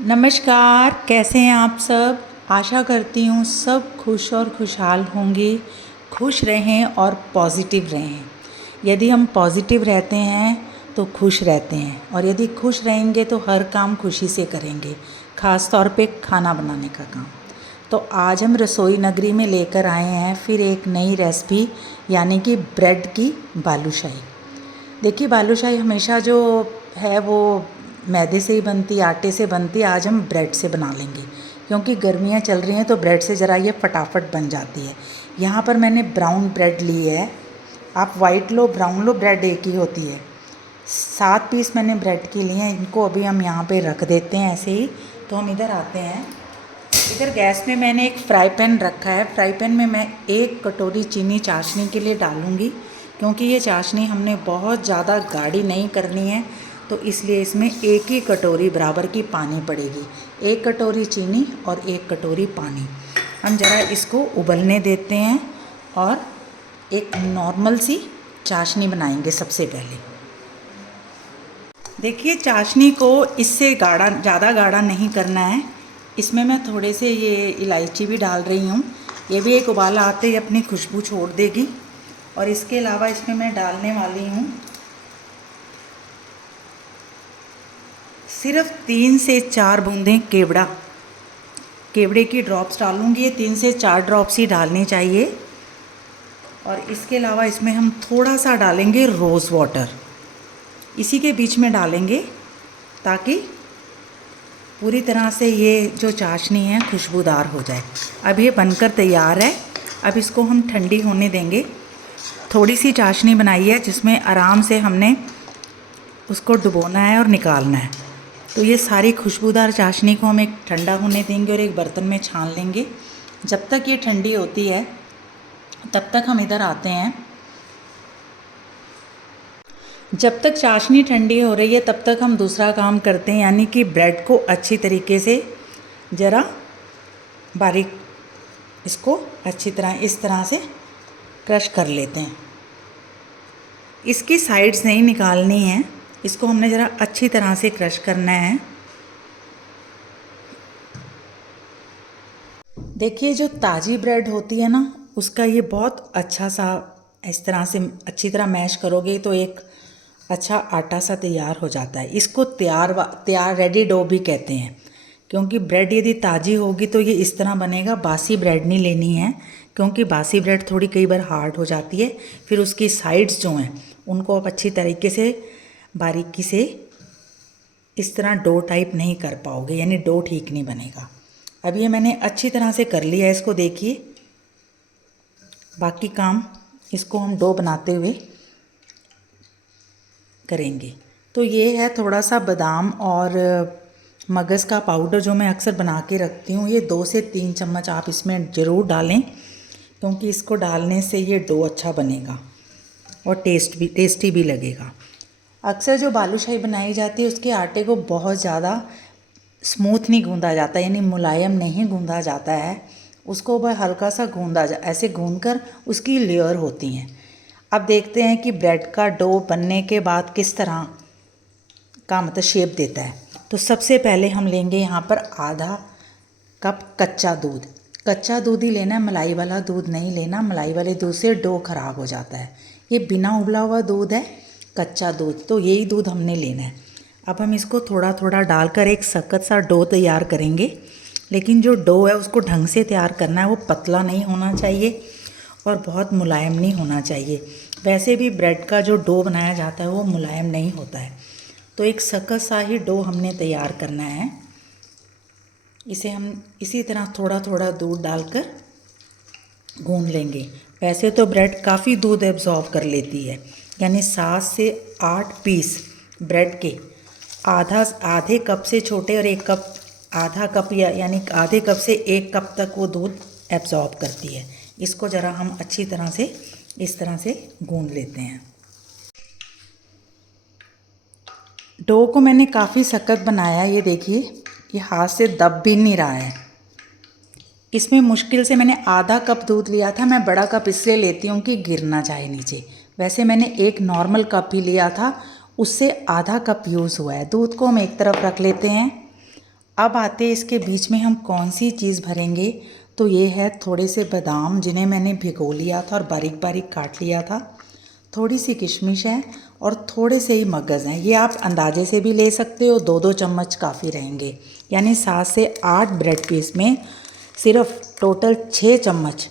नमस्कार, कैसे हैं आप सब। आशा करती हूँ सब खुश और खुशहाल होंगे। खुश रहें और पॉजिटिव रहें। यदि हम पॉजिटिव रहते हैं तो खुश रहते हैं, और यदि खुश रहेंगे तो हर काम खुशी से करेंगे, ख़ास तौर पे खाना बनाने का काम। तो आज हम रसोई नगरी में लेकर आए हैं फिर एक नई रेसिपी, यानी कि ब्रेड की बालूशाही। देखिए, बालूशाही हमेशा जो है वो मैदे से ही बनती, आटे से बनती। आज हम ब्रेड से बना लेंगे, क्योंकि गर्मियाँ चल रही हैं तो ब्रेड से ज़रा ये फटाफट बन जाती है। यहाँ पर मैंने ब्राउन ब्रेड ली है। आप वाइट लो ब्राउन लो, ब्रेड एक ही होती है। 7 पीस मैंने ब्रेड के लिए हैं। इनको अभी हम यहाँ पे रख देते हैं ऐसे ही। तो हम इधर आते हैं। इधर गैस में मैंने एक फ्राई पैन रखा है। फ्राई पैन में मैं 1 कटोरी चीनी चाशनी के लिए डालूँगी, क्योंकि ये चाशनी हमने बहुत ज़्यादा गाढ़ी नहीं करनी है, तो इसलिए इसमें 1 ही कटोरी बराबर की पानी पड़ेगी। 1 कटोरी चीनी और 1 कटोरी पानी। हम ज़रा इसको उबलने देते हैं और एक नॉर्मल सी चाशनी बनाएंगे सबसे पहले। देखिए, चाशनी को इससे गाढ़ा, ज़्यादा गाढ़ा नहीं करना है। इसमें मैं थोड़े से ये इलायची भी डाल रही हूँ। ये भी एक उबाला आते ही अपनी खुशबू छोड़ देगी। और इसके अलावा इसमें मैं डालने वाली हूँ सिर्फ 3 से 4 बूंदें केवड़े की ड्रॉप्स डालूँगी। ये 3 से 4 ड्रॉप्स ही डालनी चाहिए। और इसके अलावा इसमें हम थोड़ा सा डालेंगे रोज़ वाटर, इसी के बीच में डालेंगे, ताकि पूरी तरह से ये जो चाशनी है खुशबूदार हो जाए। अब ये बनकर तैयार है। अब इसको हम ठंडी होने देंगे। थोड़ी सी चाशनी बनाई है जिसमें आराम से हमने उसको डुबोना है और निकालना है। तो ये सारी खुशबूदार चाशनी को हम एक ठंडा होने देंगे और एक बर्तन में छान लेंगे। जब तक ये ठंडी होती है तब तक हम इधर आते हैं। जब तक चाशनी ठंडी हो रही है तब तक हम दूसरा काम करते हैं, यानी कि ब्रेड को अच्छी तरीके से ज़रा बारीक, इसको अच्छी तरह इस तरह से क्रश कर लेते हैं। इसकी साइड्स नहीं निकालनी है, इसको हमने ज़रा अच्छी तरह से क्रश करना है। देखिए, जो ताज़ी ब्रेड होती है ना, उसका ये बहुत अच्छा सा, इस तरह से अच्छी तरह मैश करोगे तो एक अच्छा आटा सा तैयार हो जाता है। इसको तैयार रेडी डो भी कहते हैं, क्योंकि ब्रेड यदि ताज़ी होगी तो ये इस तरह बनेगा। बासी ब्रेड नहीं लेनी है, क्योंकि बासी ब्रेड थोड़ी कई बार हार्ड हो जाती है। फिर उसकी साइड्स जो हैं उनको आप अच्छी तरीके से बारीकी से इस तरह डो टाइप नहीं कर पाओगे, यानी डो ठीक नहीं बनेगा। अब ये मैंने अच्छी तरह से कर लिया है। इसको देखिए, बाकी काम इसको हम डो बनाते हुए करेंगे। तो ये है थोड़ा सा बादाम और मगज़ का पाउडर जो मैं अक्सर बना के रखती हूँ। ये 2 से 3 चम्मच आप इसमें ज़रूर डालें, क्योंकि इसको डालने से ये डो अच्छा बनेगा और टेस्टी भी लगेगा। अक्सर जो बालूशाही बनाई जाती है उसके आटे को बहुत ज़्यादा स्मूथ नहीं गूंदा जाता, यानी मुलायम नहीं गूंदा जाता है। उसको वह हल्का सा ऐसे गूंद कर उसकी लेयर होती हैं। अब देखते हैं कि ब्रेड का डो बनने के बाद किस तरह का मतलब शेप देता है। तो सबसे पहले हम लेंगे यहाँ पर आधा कप कच्चा दूध। कच्चा दूध ही लेना है, मलाई वाला दूध नहीं लेना। मलाई वाले दूध से डो ख़राब हो जाता है। ये बिना उबला हुआ दूध है, कच्चा दूध, तो यही दूध हमने लेना है। अब हम इसको थोड़ा थोड़ा डालकर एक सख्त सा डो तैयार करेंगे। लेकिन जो डो है उसको ढंग से तैयार करना है। वो पतला नहीं होना चाहिए और बहुत मुलायम नहीं होना चाहिए। वैसे भी ब्रेड का जो डो बनाया जाता है वो मुलायम नहीं होता है। तो एक सख्त सा ही डो हमने तैयार करना है। इसे हम इसी तरह थोड़ा थोड़ा दूध डालकर गूंद लेंगे। वैसे तो ब्रेड काफ़ी दूध एब्जॉर्ब कर लेती है, यानी 7 से 8 पीस ब्रेड के आधे कप से छोटे और 1 कप, आधा कप यानी आधे कप से 1 कप तक वो दूध एब्जॉर्ब करती है। इसको ज़रा हम अच्छी तरह से इस तरह से गूंद लेते हैं। डो को मैंने काफ़ी सख्त बनाया। ये देखिए, ये हाथ से दब भी नहीं रहा है। इसमें मुश्किल से मैंने आधा कप दूध लिया था। मैं बड़ा कप इसलिए लेती हूँ कि गिर ना जाए नीचे। वैसे मैंने एक नॉर्मल कप ही लिया था, उससे आधा कप यूज़ हुआ है। दूध को हम एक तरफ रख लेते हैं। अब आते इसके बीच में हम कौन सी चीज़ भरेंगे। तो ये है थोड़े से बादाम जिन्हें मैंने भिगो लिया था और बारीक बारीक काट लिया था, थोड़ी सी किशमिश है और थोड़े से ही मगज़ हैं। ये आप अंदाजे से भी ले सकते हो, 2-2 चम्मच काफ़ी रहेंगे। यानी 7 से 8 ब्रेड पीस में सिर्फ टोटल 6 चम्मच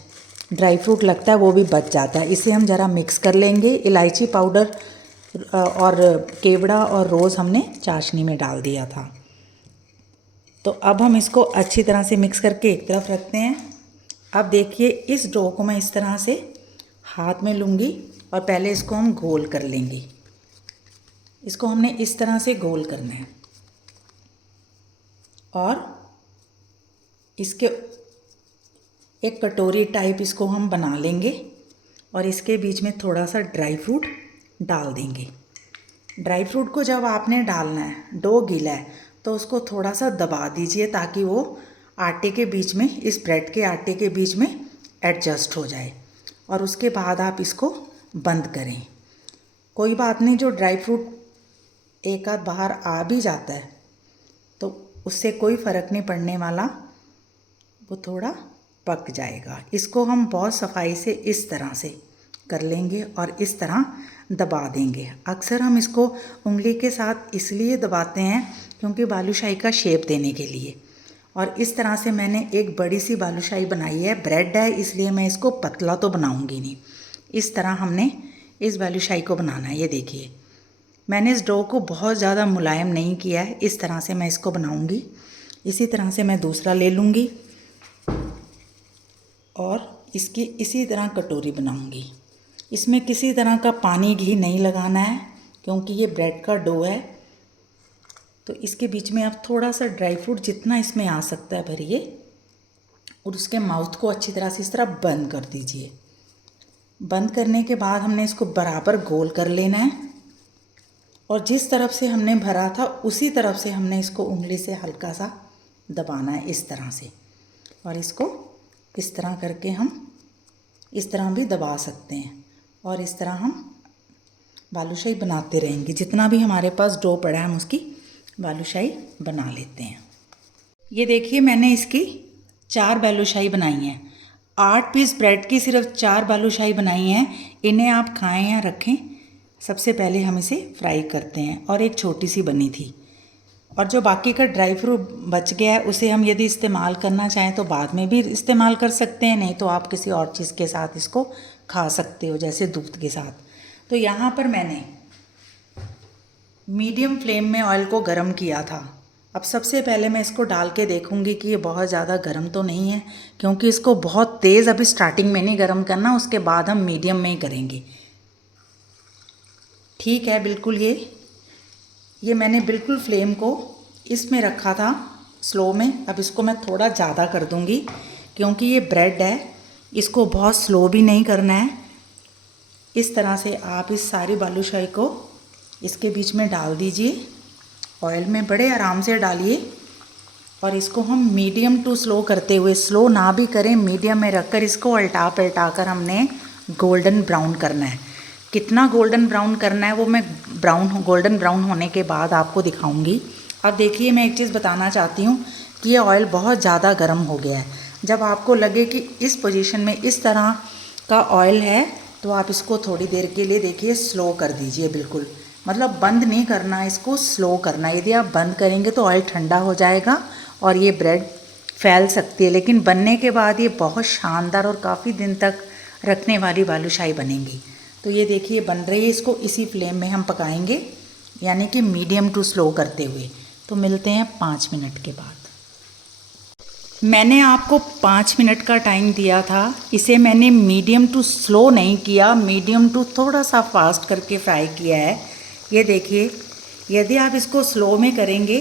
ड्राई फ्रूट लगता है, वो भी बच जाता है। इसे हम ज़रा मिक्स कर लेंगे। इलायची पाउडर और केवड़ा और रोज़ हमने चाशनी में डाल दिया था। तो अब हम इसको अच्छी तरह से मिक्स करके एक तरफ रखते हैं। अब देखिए इस डो को मैं इस तरह से हाथ में लूँगी और पहले इसको हम गोल कर लेंगे। इसको हमने इस तरह से गोल करना है और इसके एक कटोरी टाइप इसको हम बना लेंगे और इसके बीच में थोड़ा सा ड्राई फ्रूट डाल देंगे। ड्राई फ्रूट को जब आपने डालना है, डो गीला है तो उसको थोड़ा सा दबा दीजिए ताकि वो आटे के बीच में, इस ब्रेड के आटे के बीच में एडजस्ट हो जाए और उसके बाद आप इसको बंद करें। कोई बात नहीं, जो ड्राई फ्रूट एक आध बाहर आ भी जाता है तो उससे कोई फ़र्क नहीं पड़ने वाला, वो थोड़ा पक जाएगा। इसको हम बहुत सफाई से इस तरह से कर लेंगे और इस तरह दबा देंगे। अक्सर हम इसको उंगली के साथ इसलिए दबाते हैं क्योंकि बालूशाही का शेप देने के लिए। और इस तरह से मैंने एक बड़ी सी बालूशाही बनाई है। ब्रेड है इसलिए मैं इसको पतला तो बनाऊंगी नहीं। इस तरह हमने इस बालूशाही को बनाना है। ये देखिए मैंने इस डो को बहुत ज़्यादा मुलायम नहीं किया है, इस तरह से मैं इसको बनाऊंगी। इसी तरह से मैं दूसरा ले लूँगी और इसकी इसी तरह कटोरी बनाऊंगी। इसमें किसी तरह का पानी घी नहीं लगाना है क्योंकि ये ब्रेड का डो है। तो इसके बीच में आप थोड़ा सा ड्राई फ्रूट जितना इसमें आ सकता है भरिए और उसके माउथ को अच्छी तरह से इस तरह बंद कर दीजिए। बंद करने के बाद हमने इसको बराबर गोल कर लेना है और जिस तरफ से हमने भरा था उसी तरफ से हमने इसको उंगली से हल्का सा दबाना है इस तरह से। और इसको इस तरह करके हम इस तरह भी दबा सकते हैं और इस तरह हम बालूशाही बनाते रहेंगे। जितना भी हमारे पास डो पड़ा है हम उसकी बालूशाही बना लेते हैं। ये देखिए मैंने इसकी 4 बालूशाही बनाई हैं। 8 पीस ब्रेड की सिर्फ 4 बालूशाही बनाई हैं। इन्हें आप खाएं या रखें, सबसे पहले हम इसे फ्राई करते हैं। और एक छोटी सी बनी थी और जो बाकी का ड्राई फ्रूट बच गया है उसे हम यदि इस्तेमाल करना चाहें तो बाद में भी इस्तेमाल कर सकते हैं, नहीं तो आप किसी और चीज़ के साथ इसको खा सकते हो, जैसे दूध के साथ। तो यहाँ पर मैंने मीडियम फ्लेम में ऑयल को गर्म किया था। अब सबसे पहले मैं इसको डाल के देखूँगी कि ये बहुत ज़्यादा गर्म तो नहीं है, क्योंकि इसको बहुत तेज़ अभी स्टार्टिंग में नहीं गर्म करना, उसके बाद हम मीडियम में ही करेंगे। ठीक है, बिल्कुल ये मैंने बिल्कुल फ्लेम को इसमें रखा था स्लो में। अब इसको मैं थोड़ा ज़्यादा कर दूँगी क्योंकि ये ब्रेड है, इसको बहुत स्लो भी नहीं करना है। इस तरह से आप इस सारी बालूशाही को इसके बीच में डाल दीजिए। ऑयल में बड़े आराम से डालिए और इसको हम मीडियम टू स्लो करते हुए, स्लो ना भी करें, मीडियम में रखकर इसको उल्टा पलटा कर हमने गोल्डन ब्राउन करना है। कितना गोल्डन ब्राउन करना है वो मैं गोल्डन ब्राउन होने के बाद आपको दिखाऊंगी। अब देखिए मैं एक चीज़ बताना चाहती हूँ कि ये ऑयल बहुत ज़्यादा गर्म हो गया है। जब आपको लगे कि इस पोजीशन में इस तरह का ऑयल है तो आप इसको थोड़ी देर के लिए देखिए स्लो कर दीजिए। बिल्कुल मतलब बंद नहीं करना, इसको स्लो करना। यदि आप बंद करेंगे तो ऑयल ठंडा हो जाएगा और ये ब्रेड फैल सकती है, लेकिन बनने के बाद ये बहुत शानदार और काफ़ी दिन तक रखने वाली बालूशाही बनेगी। तो ये देखिए बन रही है, इसको इसी फ्लेम में हम पकाएंगे, यानी कि मीडियम टू स्लो करते हुए। तो मिलते हैं 5 मिनट के बाद। मैंने आपको 5 मिनट का टाइम दिया था, इसे मैंने मीडियम टू स्लो नहीं किया, मीडियम टू थोड़ा सा फास्ट करके फ्राई किया है। ये देखिए यदि आप इसको स्लो में करेंगे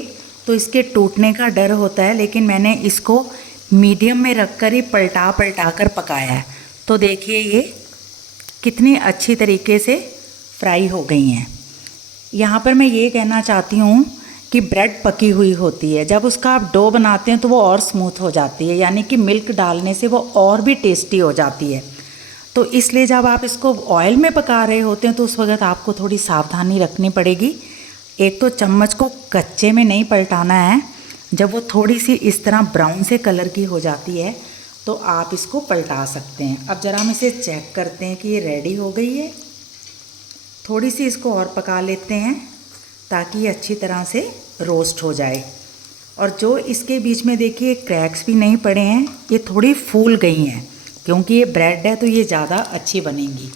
तो इसके टूटने का डर होता है, लेकिन मैंने इसको मीडियम में रखकर ही पलटा कर पकाया है। तो देखिए ये कितनी अच्छी तरीके से फ्राई हो गई हैं। यहाँ पर मैं ये कहना चाहती हूँ कि ब्रेड पकी हुई होती है, जब उसका आप डो बनाते हैं तो वो और स्मूथ हो जाती है, यानी कि मिल्क डालने से वो और भी टेस्टी हो जाती है। तो इसलिए जब आप इसको ऑयल में पका रहे होते हैं तो उस वक्त आपको थोड़ी सावधानी रखनी पड़ेगी। एक तो चम्मच को कच्चे में नहीं पलटाना है, जब वो थोड़ी सी इस तरह ब्राउन से कलर की हो जाती है तो आप इसको पलटा सकते हैं। अब ज़रा हम इसे चेक करते हैं कि ये रेडी हो गई है। थोड़ी सी इसको और पका लेते हैं ताकि ये अच्छी तरह से रोस्ट हो जाए। और जो इसके बीच में देखिए क्रैक्स भी नहीं पड़े हैं, ये थोड़ी फूल गई हैं क्योंकि ये ब्रेड है तो ये ज़्यादा अच्छी बनेंगी।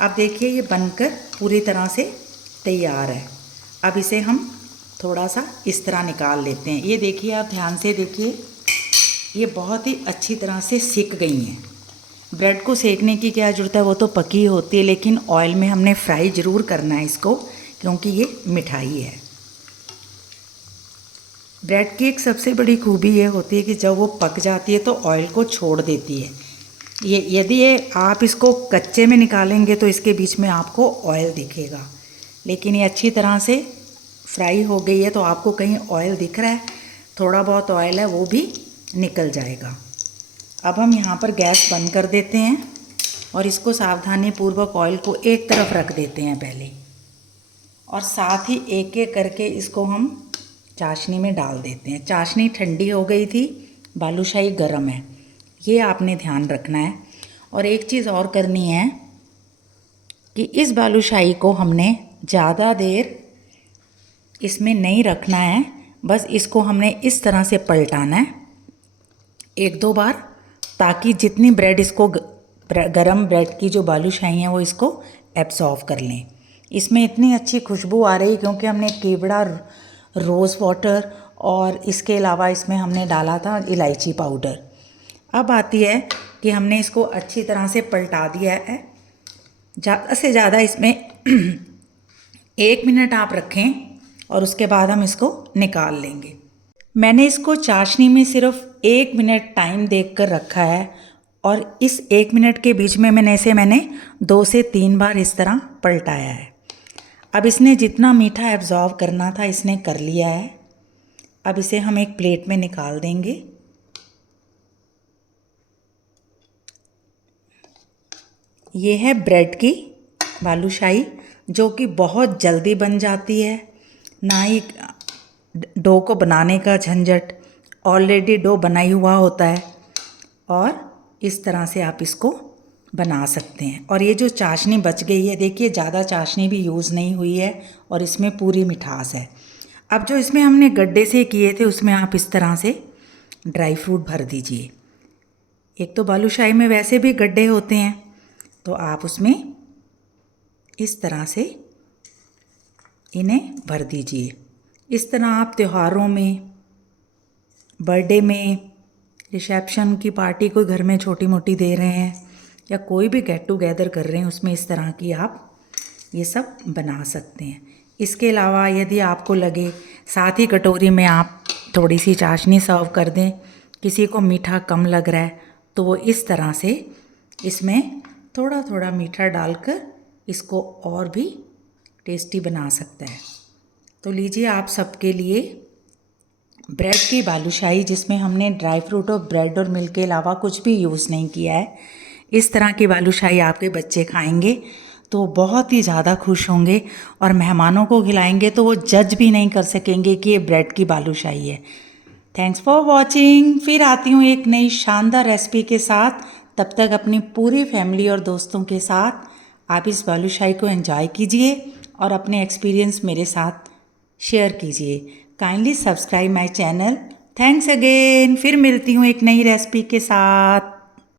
अब देखिए ये बनकर पूरी तरह से तैयार है। अब इसे हम थोड़ा सा इस तरह निकाल लेते हैं। ये देखिए आप ध्यान से देखिए, ये बहुत ही अच्छी तरह से सिक गई हैं। ब्रेड को सेकने की क्या ज़रूरत है, वो तो पकी होती है, लेकिन ऑयल में हमने फ्राई ज़रूर करना है इसको क्योंकि ये मिठाई है। ब्रेड की एक सबसे बड़ी खूबी ये होती है कि जब वो पक जाती है तो ऑयल को छोड़ देती है। यदि आप इसको कच्चे में निकालेंगे तो इसके बीच में आपको ऑयल दिखेगा, लेकिन ये अच्छी तरह से फ्राई हो गई है तो आपको कहीं ऑयल दिख रहा है, थोड़ा बहुत ऑयल है वो भी निकल जाएगा। अब हम यहाँ पर गैस बंद कर देते हैं और इसको सावधानीपूर्वक ऑयल को एक तरफ रख देते हैं पहले, और साथ ही एक एक करके इसको हम चाशनी में डाल देते हैं। चाशनी ठंडी हो गई थी, बालूशाही गर्म है, ये आपने ध्यान रखना है। और एक चीज़ और करनी है कि इस बालूशाही को हमने ज़्यादा देर इसमें नहीं रखना है, बस इसको हमने इस तरह से पलटाना है एक दो बार, ताकि जितनी ब्रेड इसको गरम ब्रेड की जो बालूशाही है वो इसको एब्सॉर्व कर लें। इसमें इतनी अच्छी खुशबू आ रही क्योंकि हमने केवड़ा, रोज़ वाटर और इसके अलावा इसमें हमने डाला था इलायची पाउडर। अब आती है कि हमने इसको अच्छी तरह से पलटा दिया है। ज़्यादा से ज़्यादा इसमें 1 मिनट आप रखें और उसके बाद हम इसको निकाल लेंगे। मैंने इसको चाशनी में सिर्फ 1 मिनट टाइम देखकर रखा है और इस 1 मिनट के बीच में मैंने 2 से 3 बार इस तरह पलटाया है। अब इसने जितना मीठा एब्जॉर्व करना था इसने कर लिया है। अब इसे हम एक प्लेट में निकाल देंगे। ये है ब्रेड की बालूशाही जो कि बहुत जल्दी बन जाती है, ना ही डो को बनाने का झंझट, ऑलरेडी डो बनाई हुआ होता है, और इस तरह से आप इसको बना सकते हैं। और ये जो चाशनी बच गई है, देखिए ज़्यादा चाशनी भी यूज़ नहीं हुई है और इसमें पूरी मिठास है। अब जो इसमें हमने गड्ढे से किए थे उसमें आप इस तरह से ड्राई फ्रूट भर दीजिए। एक तो बालूशाही में वैसे भी गड्ढे होते हैं, तो आप उसमें इस तरह से इन्हें भर दीजिए। इस तरह आप त्योहारों में, बर्थडे में, रिसेप्शन की पार्टी कोई घर में छोटी मोटी दे रहे हैं या कोई भी गेट टुगेदर कर रहे हैं, उसमें इस तरह की आप ये सब बना सकते हैं। इसके अलावा यदि आपको लगे साथ ही कटोरी में आप थोड़ी सी चाशनी सर्व कर दें, किसी को मीठा कम लग रहा है तो वो इस तरह से इसमें थोड़ा थोड़ा मीठा डालकर इसको और भी टेस्टी बना सकता है। तो लीजिए आप सबके लिए ब्रेड की बालूशाही, जिसमें हमने ड्राई फ्रूट और ब्रेड और मिल्क के अलावा कुछ भी यूज़ नहीं किया है। इस तरह की बालूशाही आपके बच्चे खाएंगे तो बहुत ही ज़्यादा खुश होंगे, और मेहमानों को खिलाएंगे तो वो जज भी नहीं कर सकेंगे कि ये ब्रेड की बालूशाही है। Thanks for watching. फिर आती हूँ एक नई शानदार रेसिपी के साथ। तब तक अपनी पूरी फैमिली और दोस्तों के साथ आप इस बालूशाही को एंजॉय कीजिए और अपने एक्सपीरियंस मेरे साथ शेयर कीजिए। Kindly subscribe my channel. Thanks again. फिर मिलती हूँ एक नई रेसिपी के साथ।